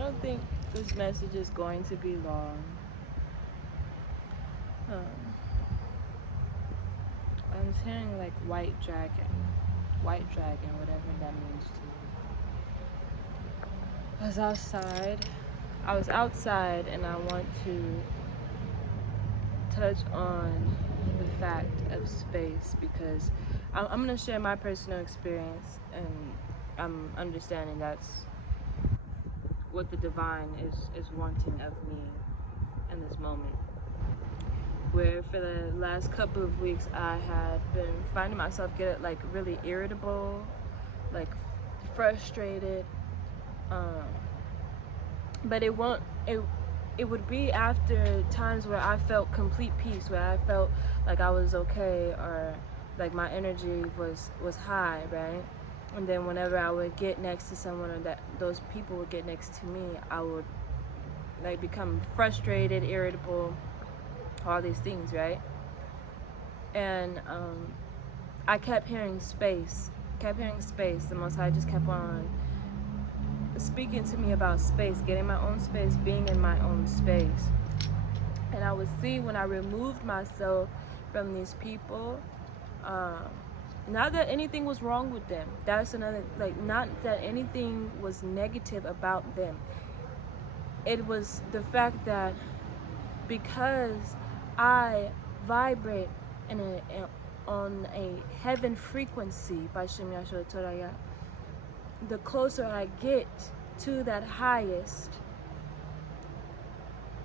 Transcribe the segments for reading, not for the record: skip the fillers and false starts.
don't think this message is going to be long. I was hearing like white dragon, whatever that means to you. I was outside, and I want to touch on the fact of space because I'm going to share my personal experience, and I'm understanding that's what the divine is wanting of me in this moment. Where for the last couple of weeks I had been finding myself get like really irritable, like frustrated, but it would be after times where I felt complete peace, where I felt like I was okay, or like my energy was high, right? And then whenever I would get next to someone, or that those people would get next to me, I would like become frustrated, irritable, all these things, right? And I kept hearing space. The Most High just kept on speaking to me about space, getting my own space, being in my own space. And I would see when I removed myself from these people, not that anything was wrong with them. That's another, like, not that anything was negative about them. It was the fact that because I vibrate on a heaven frequency, the closer I get to that highest,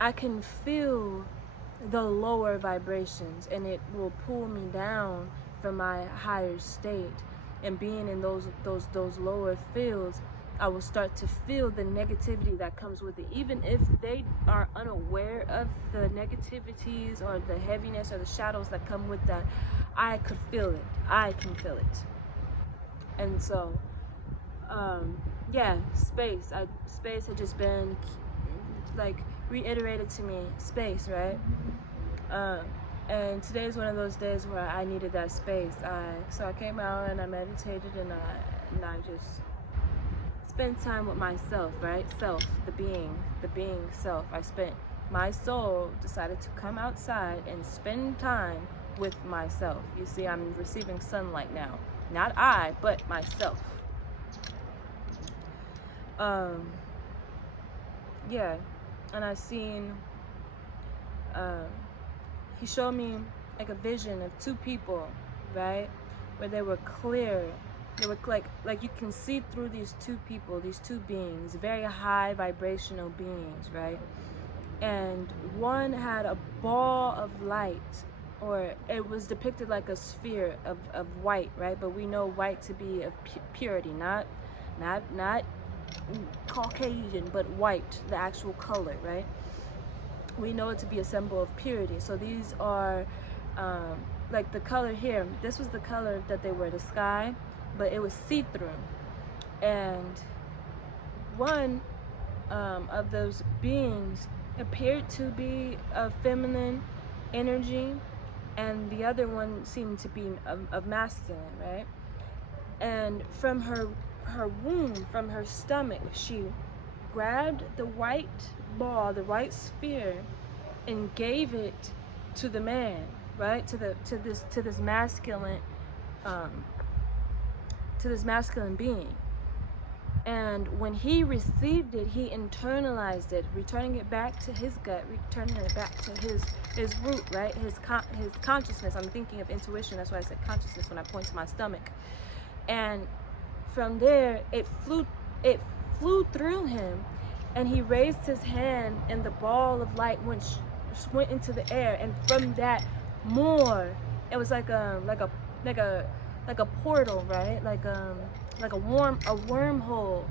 I can feel the lower vibrations, and it will pull me down from my higher state. And being in those lower fields, I will start to feel the negativity that comes with it. Even if they are unaware of the negativities or the heaviness or the shadows that come with that, I could feel it. I can feel it. And so, yeah, space had just been like reiterated to me, space, right? And today is one of those days where I needed that space. So I came out and I meditated, and I just spend time with myself, right? Self, the being self. My soul decided to come outside and spend time with myself. You see, I'm receiving sunlight now. Not I, but myself. Yeah, and I seen, he showed me like a vision of two people, right? Where they were clear. They were like you can see through these two people, these two beings, very high vibrational beings, right? And one had a ball of light, or it was depicted like a sphere of white, right? But we know white to be of purity, not Caucasian, but white, the actual color, right? We know it to be a symbol of purity. So these are like the color here. This was the color that they were, the sky, but it was see-through. And one of those beings appeared to be a feminine energy, and the other one seemed to be of masculine, right? And from her womb, from her stomach, she grabbed the white ball, the white sphere, and gave it to the man, right? To this masculine being. And when he received it, he internalized it, returning it back to his gut, returning it back to his root, right? His consciousness. I'm thinking of intuition. That's why I said consciousness when I point to my stomach. And from there, it flew through him, and he raised his hand, and the ball of light went into the air. And from that, it was like a portal, right? Like a wormhole.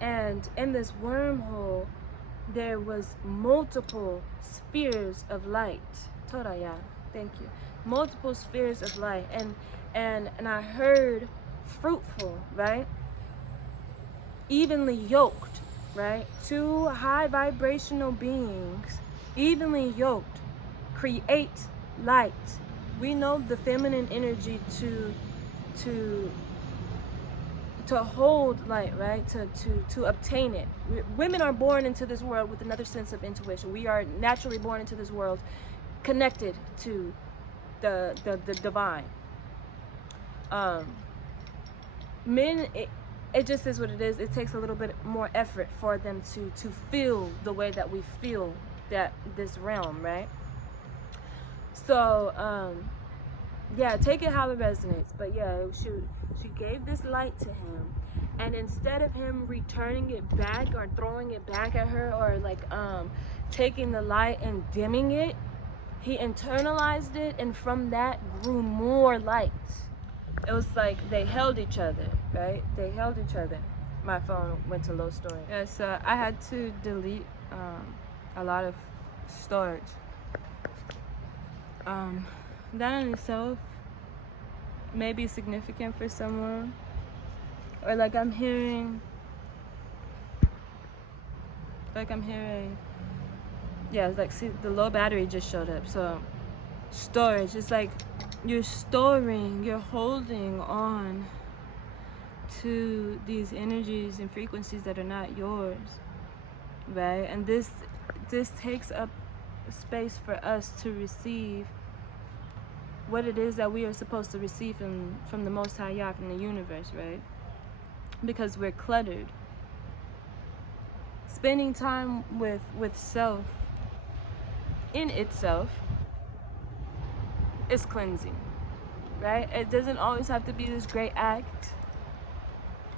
And in this wormhole, there was multiple spheres of light. Toraya, thank you. Multiple spheres of light, and I heard fruitful, right? Evenly yoked, right? Two high vibrational beings, evenly yoked, create light. We know the feminine energy to hold light, right? To obtain it. Women are born into this world with another sense of intuition. We are naturally born into this world connected to the divine. Men, it just is what it is. It takes a little bit more effort for them to feel the way that we feel that this realm, right? So yeah, take it how it resonates. But yeah, she gave this light to him, and instead of him returning it back or throwing it back at her, or like taking the light and dimming it, he internalized it, and from that grew more light. It was like they held each other, right? They held each other. My phone went to low storage. Yeah, so I had to delete a lot of storage. That in itself may be significant for someone, or like I'm hearing, yeah, it's like, see, the low battery just showed up. So storage, it's like you're storing, you're holding on to these energies and frequencies that are not yours, right? And this takes up space for us to receive what it is that we are supposed to receive from the Most High Yah, from the universe, right? Because we're cluttered. Spending time with self in itself is cleansing, right? It doesn't always have to be this great act.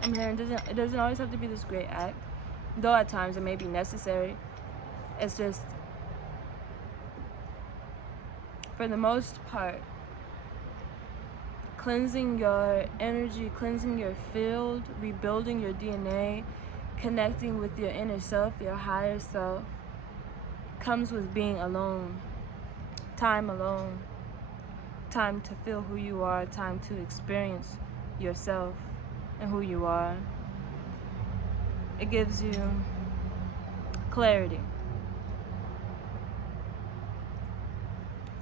I'm hearing it doesn't always have to be this great act, though at times it may be necessary. It's just, for the most part, cleansing your energy, cleansing your field, rebuilding your DNA, connecting with your inner self, your higher self, comes with being alone, time to feel who you are, time to experience yourself and who you are. It gives you clarity,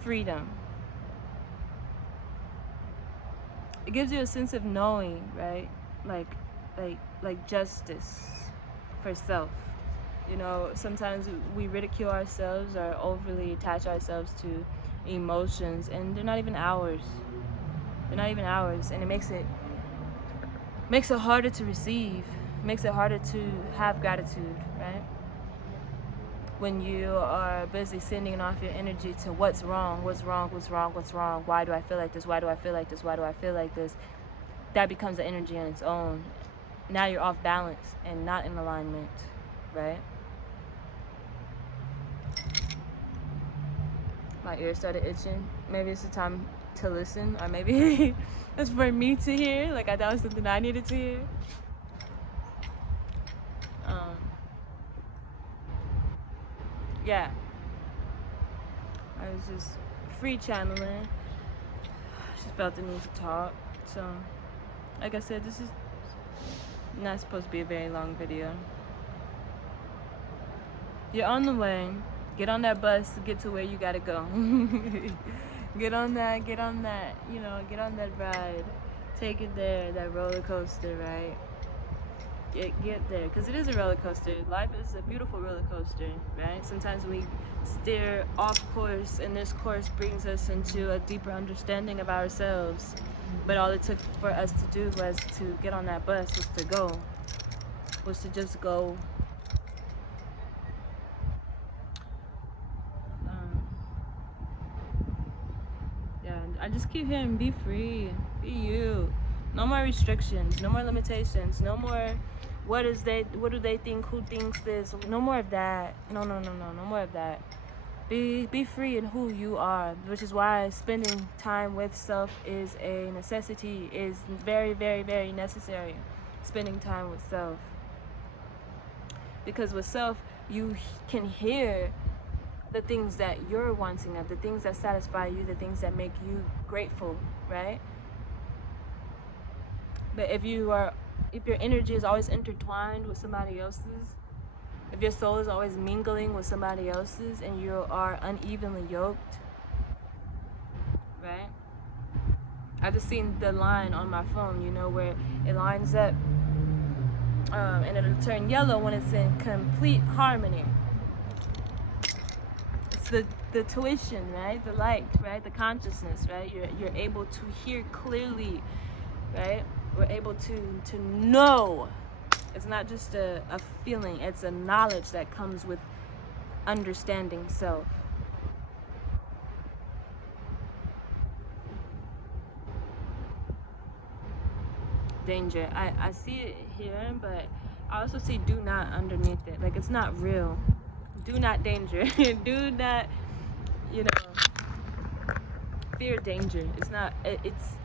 freedom. It gives you a sense of knowing, right? Like justice for self. You know, sometimes we ridicule ourselves or overly attach ourselves to emotions, and they're not even ours. They're not even ours, and it makes it harder to receive. It makes it harder to have gratitude, right? When you are busy sending off your energy to what's wrong, what's wrong, what's wrong, what's wrong, why do I feel like this, why do I feel like this, why do I feel like this, that becomes an energy on its own. Now you're off balance and not in alignment, right? My ear started itching. Maybe it's the time to listen, or maybe it's for me to hear. Like, that was something I needed to hear. Yeah, I was just free channeling. Just felt the need to talk. So, like I said, this is not supposed to be a very long video. You're on the way. Get on that bus to get to where you gotta go. get on that, you know, get on that ride. Take it there, that roller coaster, right? Get there, because it is a roller coaster. Life is a beautiful roller coaster, right? Sometimes we steer off course, and this course brings us into a deeper understanding of ourselves. But all it took for us to do was to get on that bus, was to just go. Yeah, I just keep hearing, be free, be you. No more restrictions, no more limitations, no more what do they think, who thinks this, no more of that. No more of that. Be free in who you are, which is why spending time with self is a necessity, is very, very, very necessary. Spending time with self, because with self you can hear the things that you're wanting of, the things that satisfy you, the things that make you grateful, right? But if your energy is always intertwined with somebody else's, if your soul is always mingling with somebody else's, and you are unevenly yoked, right? I just seen the line on my phone, you know, where it lines up, and it'll turn yellow when it's in complete harmony. It's the tuition, right? The light, right? The consciousness, right? You're able to hear clearly, right? We're able to know. It's not just a feeling, it's a knowledge that comes with understanding self. Danger. I see it here, but I also see do not underneath it. Like, it's not real. Do not danger. Do not, you know, fear danger. It's not, it's,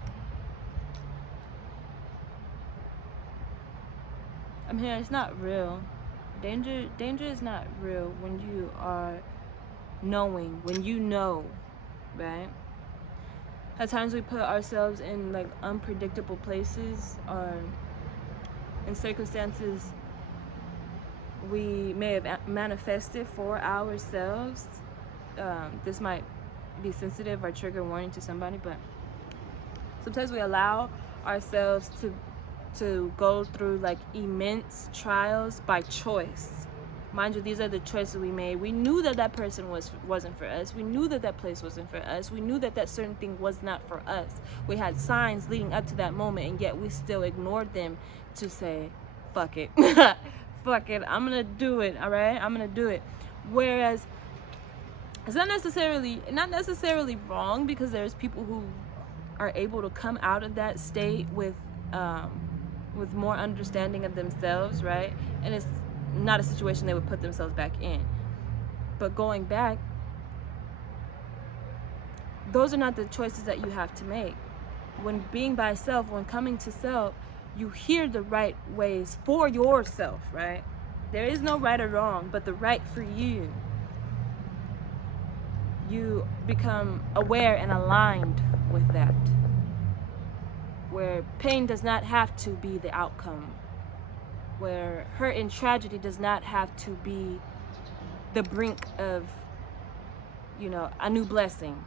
I'm here, it's not real. Danger is not real when you are knowing, when you know, right? At times we put ourselves in like unpredictable places or in circumstances we may have manifested for ourselves. This might be sensitive or trigger warning to somebody, but sometimes we allow ourselves to go through like immense trials by choice. Mind you, these are the choices we made. We knew that that person wasn't for us. We knew that that place wasn't for us. We knew that that certain thing was not for us. We had signs leading up to that moment, and yet we still ignored them to say, fuck it. Fuck it, I'm gonna do it, all right? I'm gonna do it. Whereas it's not necessarily wrong, because there's people who are able to come out of that state with more understanding of themselves, right? And it's not a situation they would put themselves back in. But going back, those are not the choices that you have to make. When being by self, when coming to self, you hear the right ways for yourself, right? There is no right or wrong, but the right for you. You become aware and aligned with that, where pain does not have to be the outcome, where hurt and tragedy does not have to be the brink of, you know, a new blessing.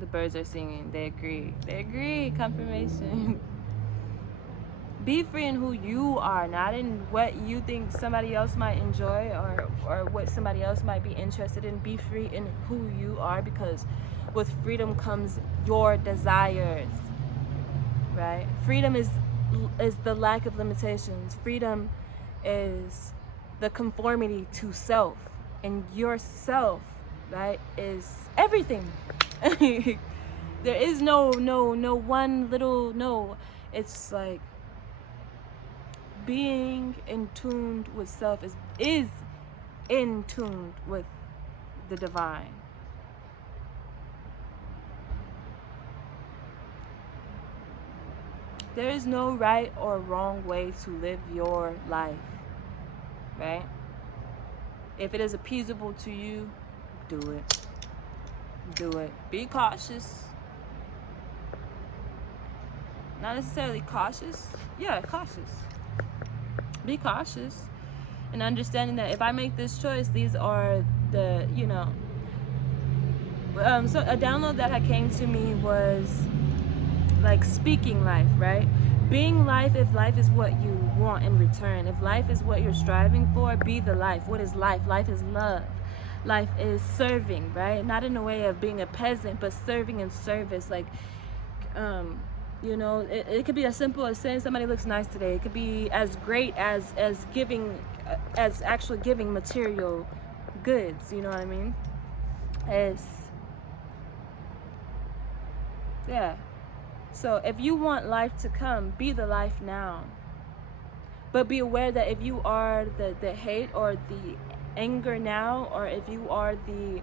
The birds are singing. They agree. They agree. Confirmation. Be free in who you are, not in what you think somebody else might enjoy or what somebody else might be interested in. Be free in who you are, because with freedom comes your desires, right? Freedom is the lack of limitations. Freedom is the conformity to self, and yourself, right, is everything. There is no one little no. It's like being in tune with self is in tune with the divine. There is no right or wrong way to live your life, right? If it is appeasable to you, do it. Do it. Be cautious. Not necessarily cautious. Yeah, cautious. Be cautious. And understanding that if I make this choice, these are the, you know. So a download that had came to me was like speaking life, right? Being life, if life is what you want in return, if life is what you're striving for, be the life. What is life? Life is love. Life is serving, right? Not in a way of being a peasant, but serving in service. Like, you know, it could be as simple as saying somebody looks nice today. It could be as great as giving, as actually giving material goods. You know what I mean? Yeah. So if you want life to come, be the life now. But be aware that if you are the hate or the anger now, or if you are the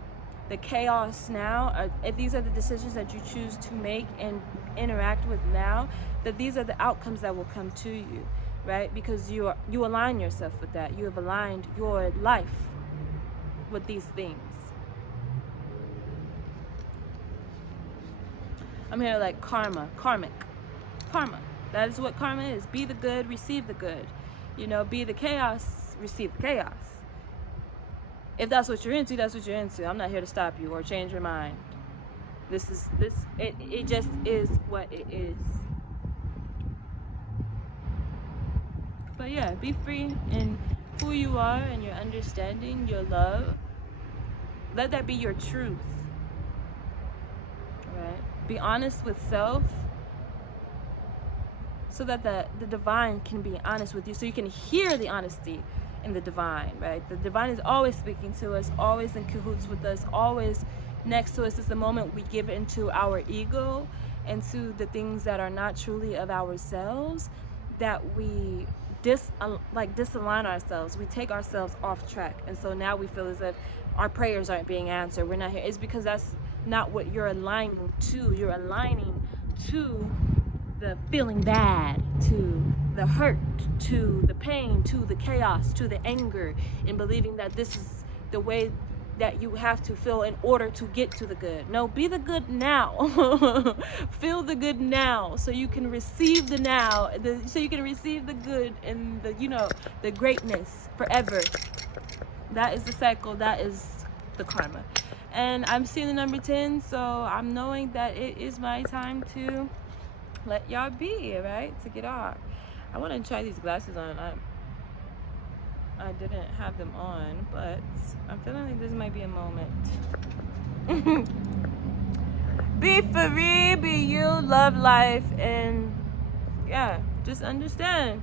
chaos now, or if these are the decisions that you choose to make and interact with now, that these are the outcomes that will come to you, right? Because you align yourself with that. You have aligned your life with these things. I'm here like karma, karmic, karma. That is what karma is. Be the good, receive the good. You know, be the chaos, receive the chaos. If that's what you're into, that's what you're into. I'm not here to stop you or change your mind. It just is what it is. But yeah, be free in who you are and your understanding, your love. Let that be your truth. Right? Be honest with self so that the divine can be honest with you, so you can hear the honesty in the divine, right? The divine is always speaking to us, always in cahoots with us, always next to us. It's the moment we give into our ego and to the things that are not truly of ourselves, that we disalign ourselves. We take ourselves off track, and so now we feel as if our prayers aren't being answered. We're not here. It's because that's not what you're aligning to. You're aligning to the feeling bad, to the hurt, to the pain, to the chaos, to the anger, and believing that this is the way that you have to feel in order to get to the good. No, be the good now. Feel the good now, so you can receive the now, so you can receive the good and the greatness forever. That is the cycle. That is the karma. And I'm seeing the number 10, so I'm knowing that it is my time to let y'all be, right? To get off. I want to try these glasses on. I didn't have them on, but I'm feeling like this might be a moment. Be free, be you, love life, and yeah, just understand.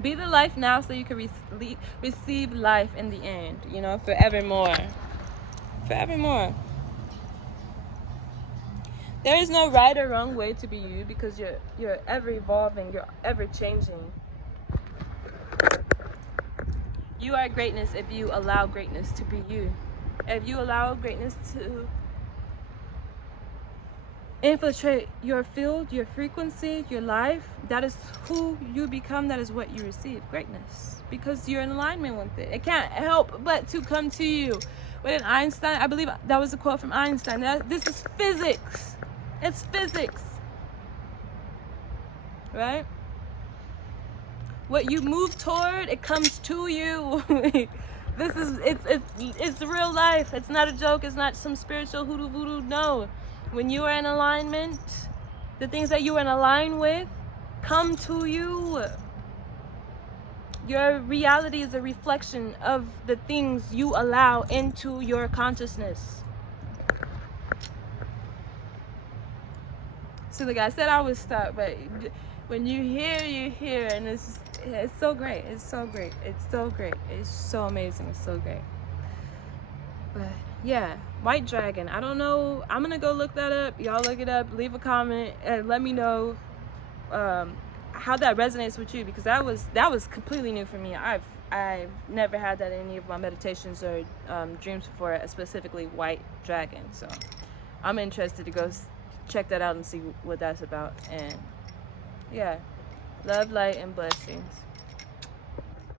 Be the life now so you can receive life in the end, forevermore. Forevermore. There is no right or wrong way to be you, because you're ever evolving, you're ever changing. You are greatness if you allow greatness to be you. If you allow greatness to infiltrate your field, your frequency, your life, that is who you become, that is what you receive, greatness. Because you're in alignment with it. It can't help but to come to you. With Einstein, I believe that was a quote from Einstein, this is physics. It's physics. Right? What you move toward, it comes to you. It's real life. It's not a joke. It's not some spiritual hoodoo voodoo. No. When you are in alignment, the things that you are in align with come to you. Your reality is a reflection of the things you allow into your consciousness. So like I said, I would stop, but when you hear, and it's so great. It's so great. It's so great. It's so amazing. It's so great. But yeah, white dragon. I don't know. I'm gonna go look that up. Y'all look it up. Leave a comment and let me know how that resonates with you, because that was completely new for me. I've never had that in any of my meditations or dreams before, specifically white dragon. So I'm interested to go check that out and see what that's about. And yeah, love, light, and blessings.